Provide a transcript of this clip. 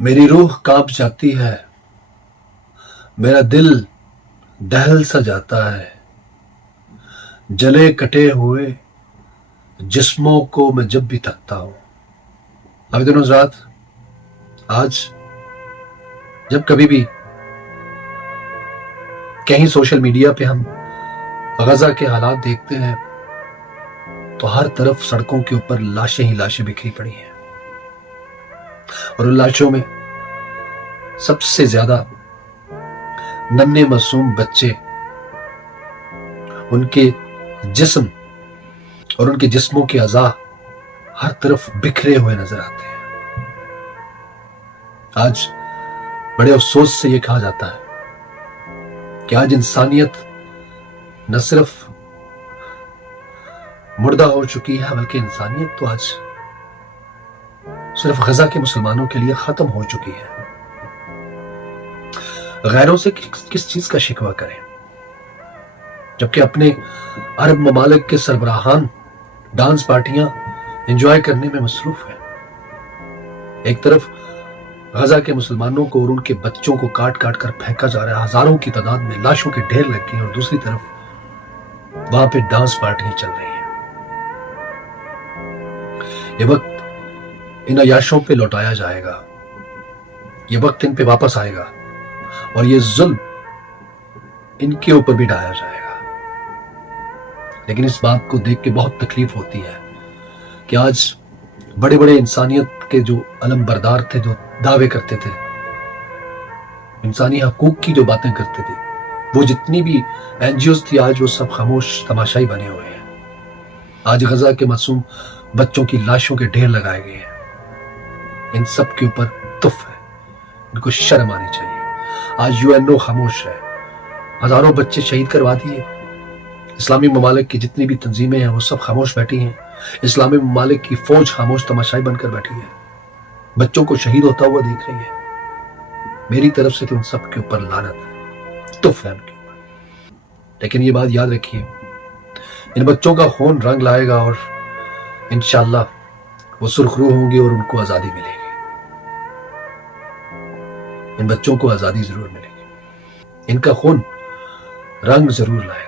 मेरी रूह कांप जाती है, मेरा दिल दहल सा जाता है, जले कटे हुए जिस्मों को मैं जब भी तकता हूं। आबिदीन हज़रात, आज जब कभी भी कहीं सोशल मीडिया पे हम गजा के हालात देखते हैं तो हर तरफ सड़कों के ऊपर लाशें ही लाशें बिखरी पड़ी हैं, और उन लाशों में सबसे ज्यादा नन्हे मासूम बच्चे, उनके जिस्म और उनके जिस्मों के अज़ा हर तरफ बिखरे हुए नजर आते हैं। आज बड़े अफसोस से यह कहा जाता है कि आज इंसानियत न सिर्फ मुर्दा हो चुकी है, बल्कि इंसानियत तो आज सिर्फ गजा के मुसलमानों के लिए खत्म हो चुकी है। गैरों से किस चीज का शिकवा करें, जबकि अपने अरब ममालिक के सरबराहान डांस पार्टियां एंजॉय करने में मसरूफ है। एक तरफ गजा के मुसलमानों को और उनके बच्चों को काट काट कर फेंका जा रहा है, हजारों की तादाद में लाशों के ढेर लग गए, और दूसरी तरफ वहां पे डांस पार्टियां चल रही हैं। ये वक्त इन अयाशों पे लौटाया जाएगा, ये वक्त इन पे वापस आएगा, और ये जुल्म इनके ऊपर भी ढाया जाएगा। लेकिन इस बात को देख के बहुत तकलीफ होती है कि आज बड़े बड़े इंसानियत के जो अलम बरदार थे, जो दावे करते थे, इंसानी हकूक की जो बातें करते थे, वो जितनी भी एनजीओज थी, आज वो सब खामोश तमाशाई बने हुए हैं। आज गजा के मासूम बच्चों की लाशों के ढेर लगाए गए हैं। इन सब के ऊपर तुफ है, इनको शर्म आनी चाहिए। आज यूएनओ खामोश है, हजारों बच्चे शहीद करवा दिए। इस्लामी ममालिक की जितनी भी तंजीमें हैं वो सब खामोश बैठी हैं। इस्लामी ममालिक की फौज खामोश तमाशाई बनकर बैठी है, बच्चों को शहीद होता हुआ देख रही है। मेरी तरफ से तो उन सब के ऊपर लानत है, तुफ है उनके ऊपर। लेकिन ये बात याद रखिए, इन बच्चों का खून रंग लाएगा और इंशाअल्लाह वो सुरखरू होंगे और उनको आजादी मिलेगी। इन बच्चों को आजादी जरूर मिलेगी, इनका खून रंग जरूर लाएगा।